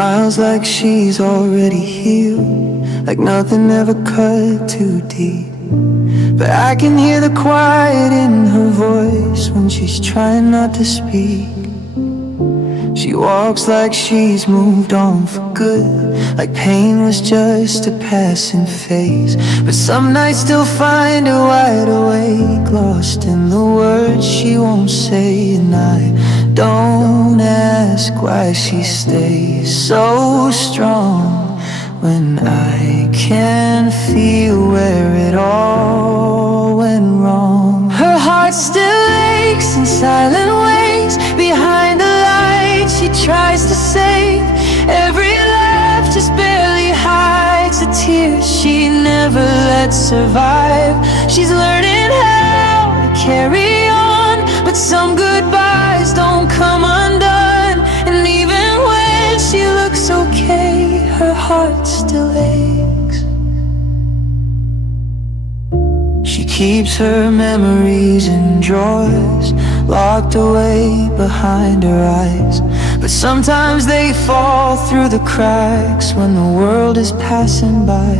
smiles like she's already healed, like nothing ever cut too deep. But I can hear the quiet in her voice when she's trying not to speak. She walks like she's moved on for good, like pain was just a passing phase. But some nights still find her wide awake, lost in the words she won't say. And I don't ask why she stays so strong when I can feel where it all went wrong. Her heart still aches in silent ways behind the light she tries to save. Every laugh just barely hides the tears she never let survive. She's learning how to carry on, but some goodbyes don't come undone. And even when she looks okay, her heart still aches. She keeps her memories in drawers, locked away behind her eyes. But sometimes they fall through the cracks when the world is passing by.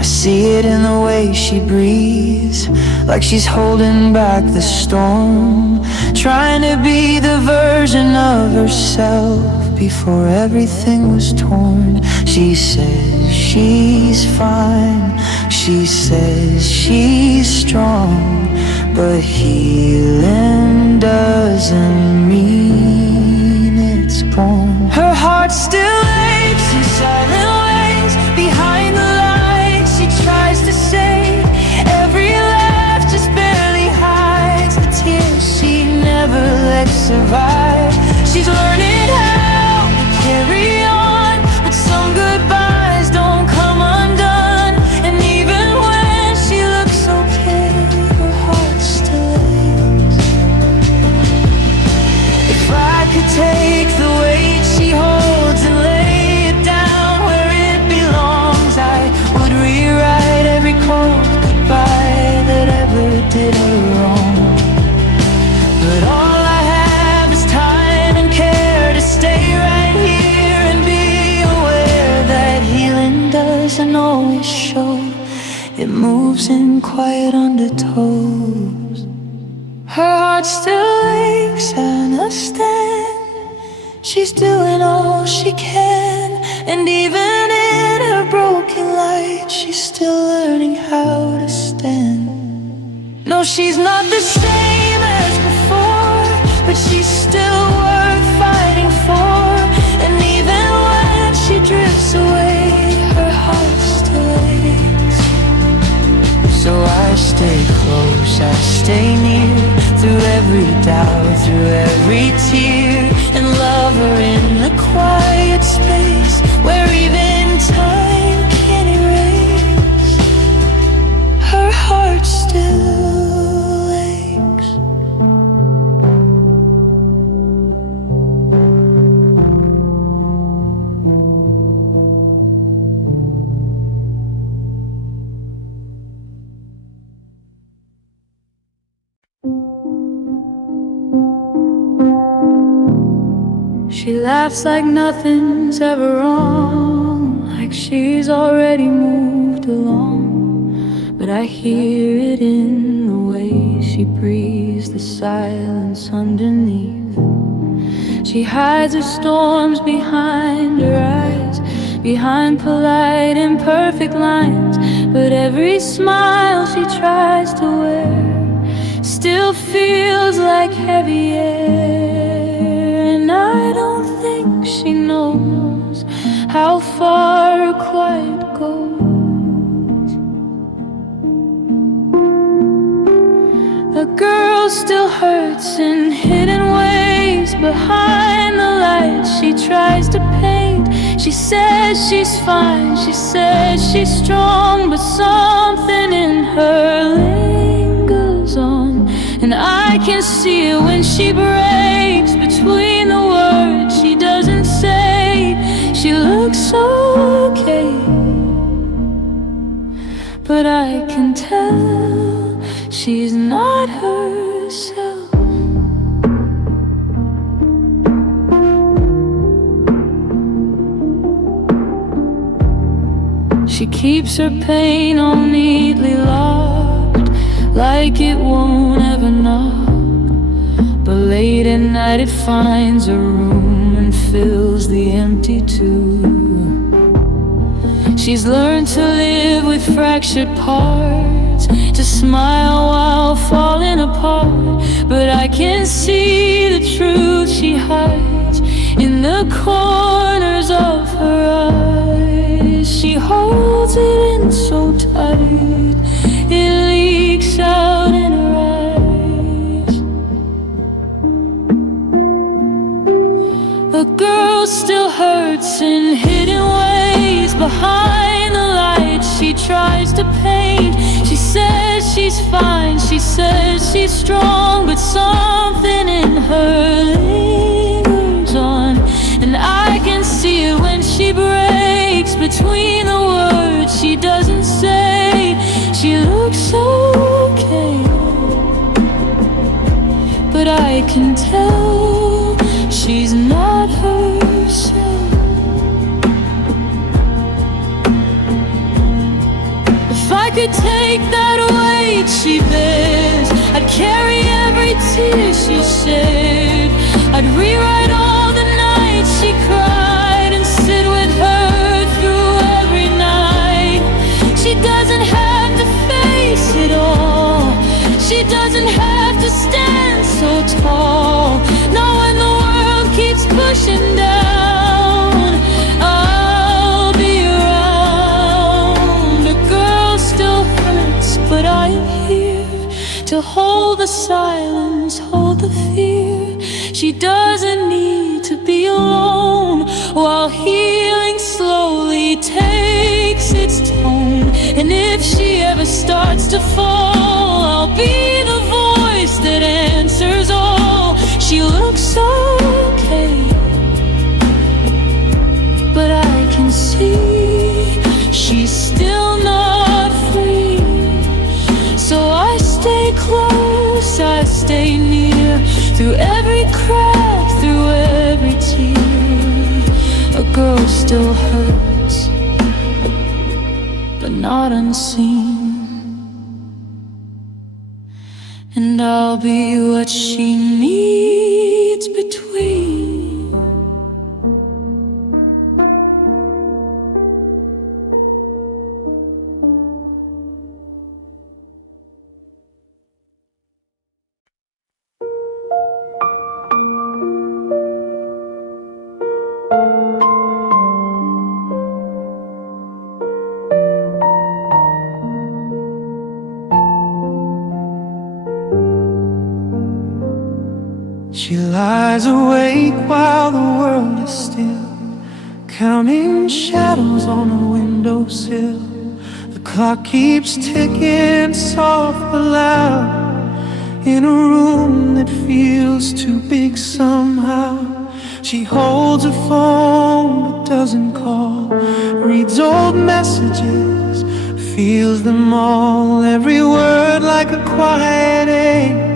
I see it in the way she breathes, like she's holding back the storm, trying to be the version of herself before everything was torn. She says she's fine, she says she's strong, but healing doesn't mean it's gone. Her heart still aches in silent ways behind the lies she tries to say. Every laugh just barely hides the tears she never let survive. She's learning how to carry on, but some goodbyes don't come undone. And even when she looks okay, her heart still aches. If I could take the weight she holds and lay it down where it belongs, I would rewrite every cold goodbye that ever did her wrong. But all I have is time and care to stay right here and be aware that healing doesn't always show. It moves in quiet undertows. Her heart still aches, I understand. She's doing all she can, and even in her broken light, she's still learning how to stand. No, she's not the same as before, but she's still worth fighting for. And even when she drifts away, her heart still aches. So I stay close, I stay near, through every doubt, through every tear, and love her in the quiet space where even time can erase. Her heart still aches. She laughs like nothing's ever wrong, like she's already moved along. But I hear it in the way she breathes, the silence underneath. She hides her storms behind her eyes, behind polite imperfect lines. But every smile she tries to wear still feels like heavy air. And I don't think she knows how far her quiet goes. The girl still hurts in hidden ways behind the lights she tries to paint. She says she's fine, she says she's strong, but something in her lingers on. And I can see it when she breaks between the words she doesn't say. She looks okay, but I can tell she's not herself. She keeps her pain all neatly locked, like it won't ever knock. But late at night it finds a room and fills the empty too. She's learned to live with fractured parts, to smile while falling apart. But I can see the truth she hides in the corners of her eyes. She holds it in so tight, it leaks out in her eyes. The girl still hurts in hidden ways. Behind the light she tries to paint. She says she's fine, she says she's strong, but something in her lingers on. And I can see it when she breaks between the words she doesn't say. She looks okay, but I can tell she's not herself. If I could take that weight she bears, I'd carry every tear she shed. I'd rewrite all the nights she cried and sit with her through every night. She doesn't have to face it all, she doesn't have to stand so tall. Not when the world keeps pushing down, I'll be around. A girl still hurts, but I am here to hold the silence, hold the fear. She doesn't need to be alone while healing slowly takes its tone. And if she ever starts to fall, I'll be the voice that answers all. She looks okay, but I can see she's still not free. So I stay close, I stay near, through every crack, through every tear. A girl still hurts, but not unseen. And I'll be what she needs between. She lies awake while the world is still, counting shadows on the windowsill. The clock keeps ticking, soft but loud, in a room that feels too big somehow. She holds her phone but doesn't call, reads old messages, feels them all, every word like a quiet ache.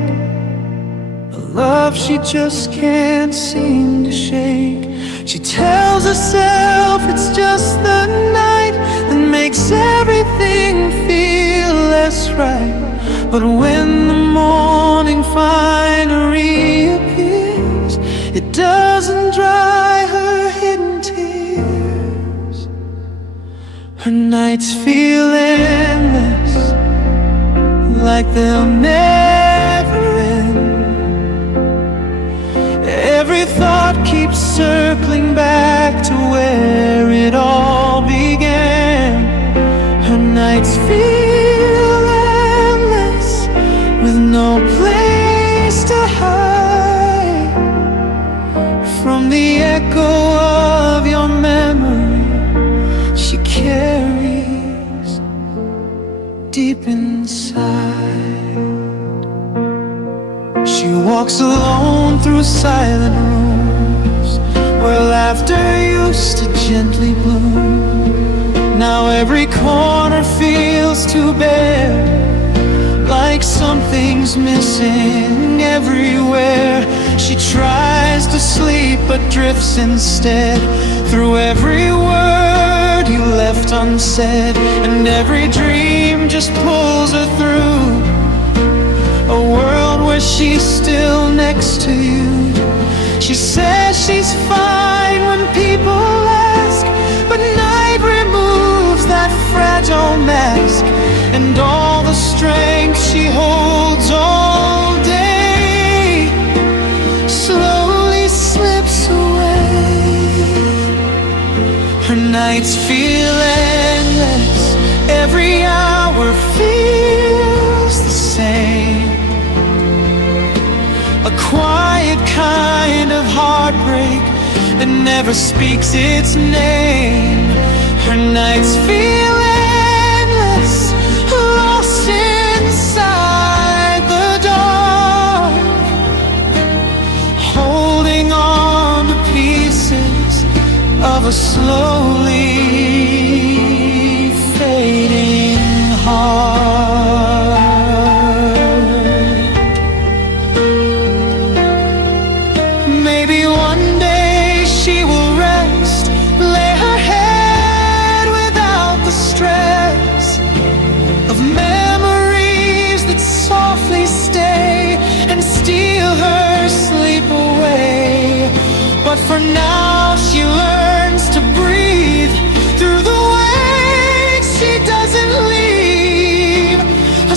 Love she just can't seem to shake. She tells herself it's just the night that makes everything feel less right. But when the morning finally appears, it doesn't dry her hidden tears. Her nights feel endless, like they'll never end. Every thought keeps circling back to where it all began. Her nights feel endless, with no place to hide from the echo of your memory she carries deep inside. She walks alone through silent rooms where laughter used to gently bloom. Now every corner feels too bare, like something's missing everywhere. She tries to sleep but drifts instead through every word you left sunset, and every dream just pulls her through a world where she's still next to you. She says she's fine when people ask, but night removes that fragile mask, and all the strength she holds all day slowly slips away. Her nights feel endless, every hour feels the same. A quiet kind of heartbreak that never speaks its name. Her nights feel endless, lost inside the dark, holding on to pieces of a slowly fading heart. Maybe one day she will rest, lay her head without the stress of memories that softly stay and steal her sleep away. But for now she learns to breathe through the waves. She doesn't leave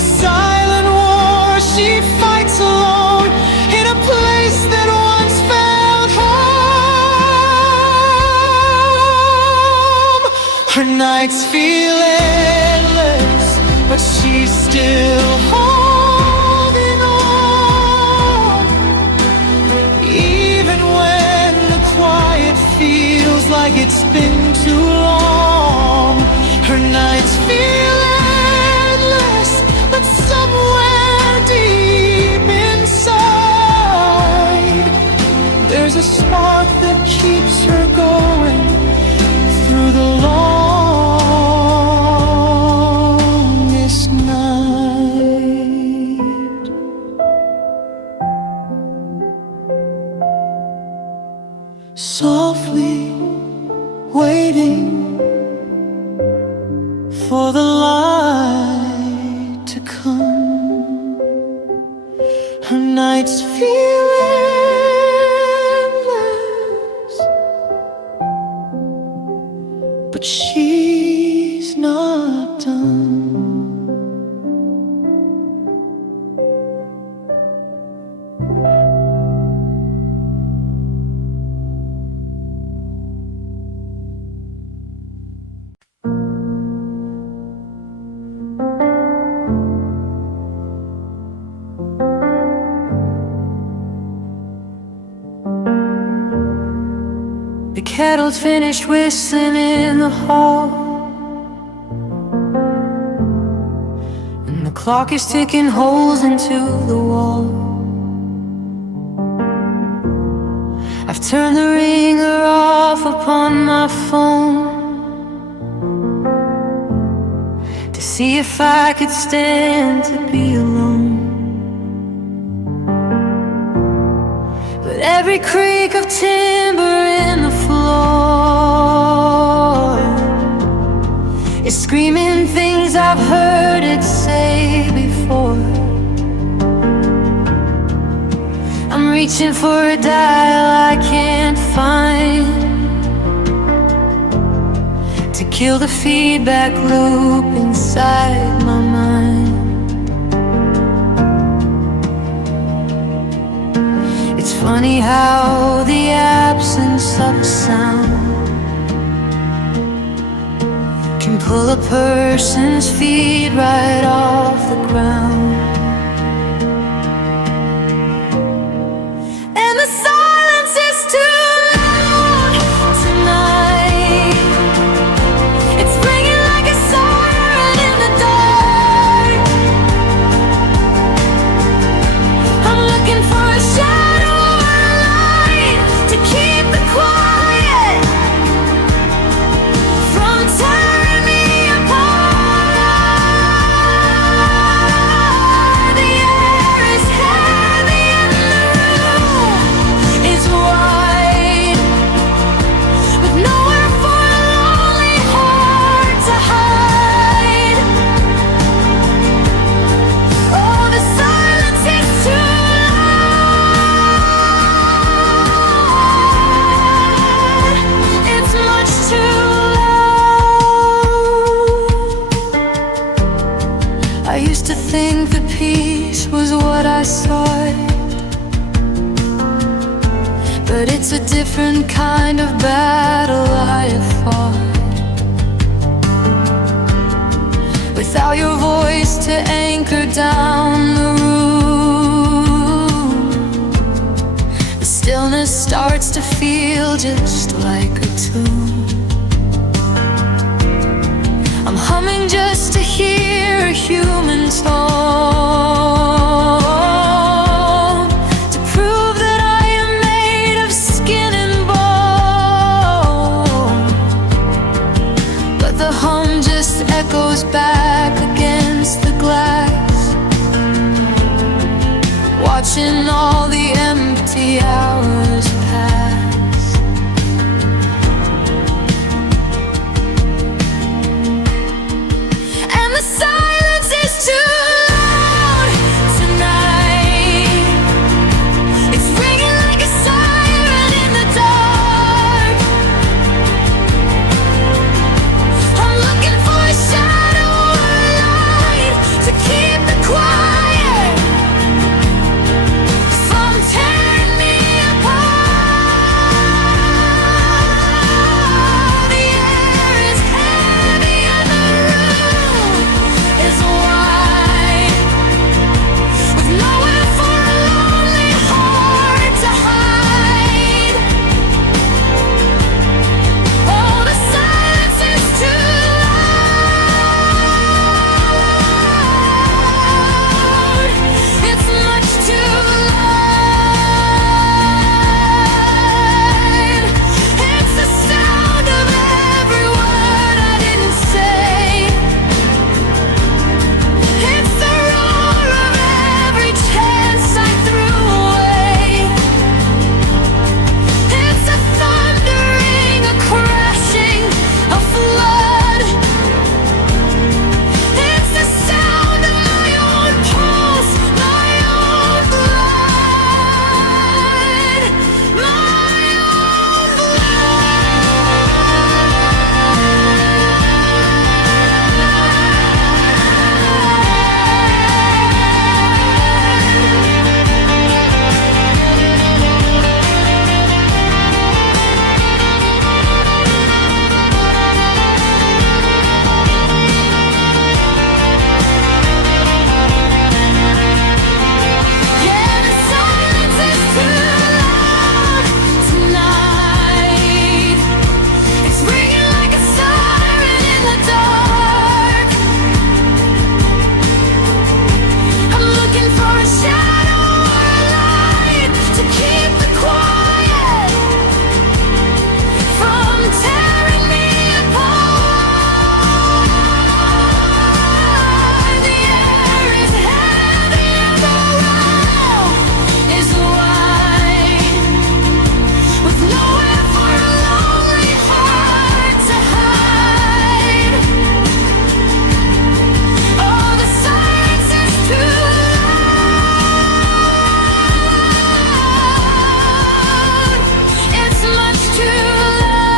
a silent war she fights alone in a place that once felt home. Her nights feel endless, but she's still holding on. Even when the quiet feels like it's been too long, her nights feel endless, but somewhere deep inside there's a spark that keeps her going through the longest night. Softly waiting for the light to come. Her nights feel endless, but she's not done. The kettle's finished whistling in the hall, and the clock is ticking holes into the wall. I've turned the ringer off upon my phone to see if I could stand to be alone. But every creak of timber in the floor is screaming things I've heard it say before. I'm reaching for a dial I can't find to kill the feedback loop inside my mind. It's funny how the absence of a sound can pull a person's feet right off the ground. And the silence is too loud tonight. It's ringing like a siren in the dark. I'm looking for a shadow or a light to keep the quiet from tearing me apart. different kind of battle I have fought. Without your voice to anchor down the room, the stillness starts to feel just like a tune. I'm humming just to hear a human tone, to prove that I am made of skin and bone. But the hum just echoes back against the glass, watching all the empty hours pass. And the silence is too loud tonight. It's ringing like a siren in the dark. I'm looking for a shadow or a light to keep the quiet from tearing me apart. The air is heavy and the room is wide, with nowhere for a lonely heart to hide. Oh, the silence is too loud. It's much too loud. It's the sound of every word I didn't say. It's the roar of every chance I threw away. It's a thundering, a crashing, a flood. It's the sound of my own pulse, my own blood, my own Yeah, the silence is too loud tonight. It's ringing like a siren in the dark. I'm looking for a shadow or a light to keep the quiet from tearing me apart. The air is heavy and the room is wide, with nowhere for a lonely heart to hide. Oh, the silence is too loud. It's much too loud.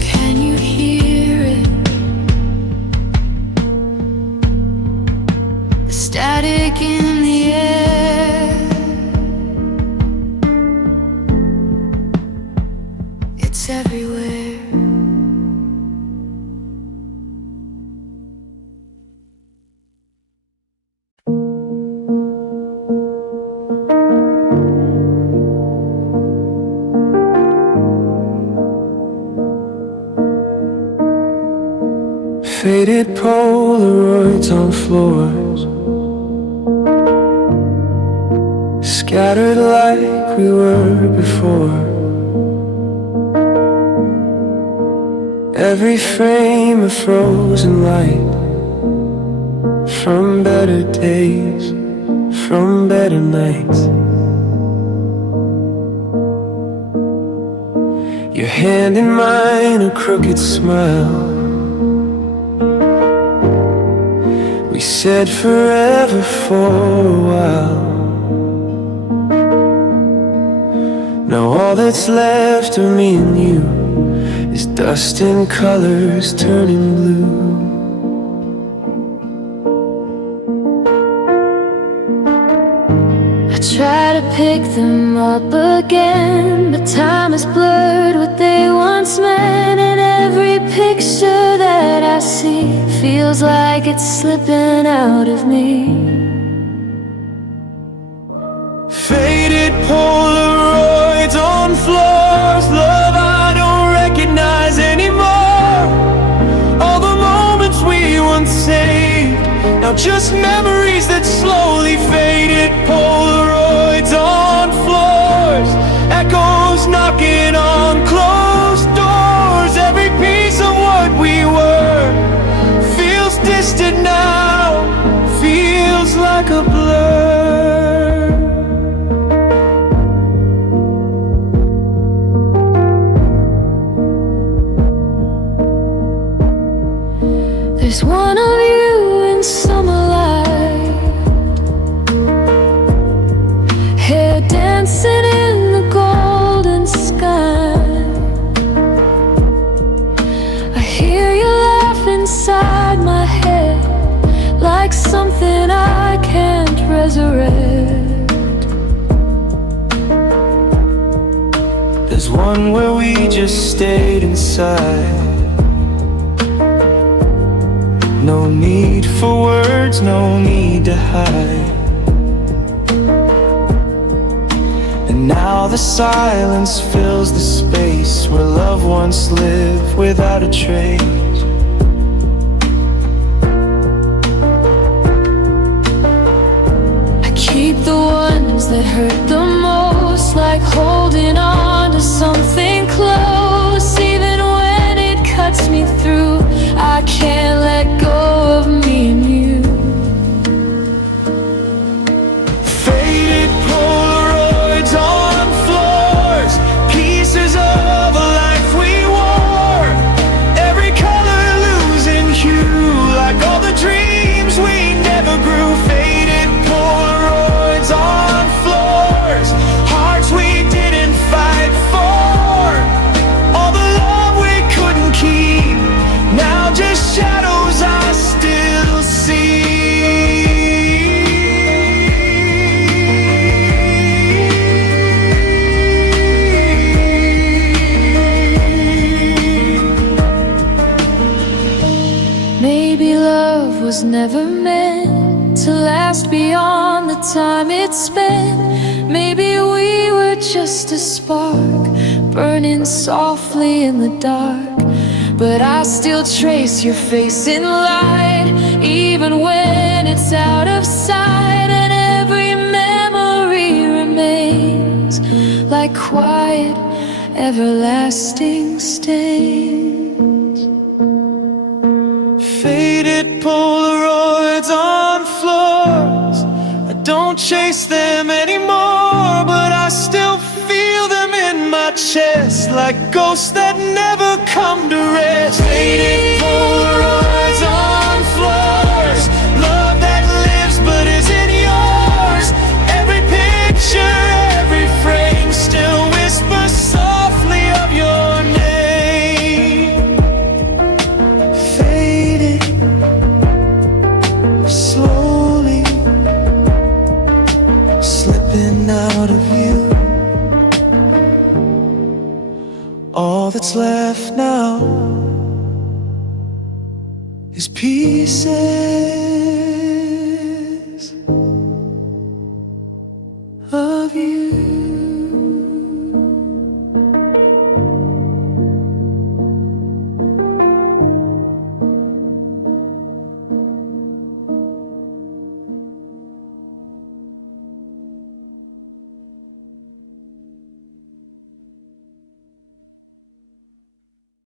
Can you hear it? The static in the air. It's everywhere. Faded Polaroids on floors, scattered like we were before. Every frame a frozen light from better days, from better nights. Your hand in mine, a crooked smile. We said forever for a while. Now all that's left of me and you is dust and colors turning blue. pick them up again, but time has blurred what they once meant, and every picture that I see feels like it's slipping out of me. Faded Polaroids on floors, love I don't recognize anymore. All the moments we once saved, now just memories that slowly faded. Polaroids on floors, echoes knocking on closed doors. Every piece of what we were feels distant now, feels like a blur. There's one of you in summer light, hair dancing in the golden sky. I hear you laugh inside my head, like something I can't resurrect. There's one where we just stayed inside. No need for words, no need to hide. And now the silence fills the space where loved ones live without a trace. I keep the ones that hurt the most, like holding on to something close. Even when it cuts me through, I can't let go of me and you. Faded Polaroids on floors, pieces of a life we wore. Every color losing hue, like all the dreams we never grew. Faded Polaroids on floors, hearts we didn't fight for. All the love we couldn't keep, now just shadows I still see. Maybe love was never meant to last beyond the time it spent. Maybe we were just a spark, burning softly in the dark. But I still trace your face in light, even when it's out of sight. And every memory remains like quiet, everlasting stains. Faded Polaroids on floors, I don't chase them anymore, but I still feel them in my chest, like ghosts that never come to rest. Faded Polaroids on floors, love that lives but isn't yours. Every picture, every frame still whispers softly of your name. Faded slowly, slipping out of view. All that's left now is pieces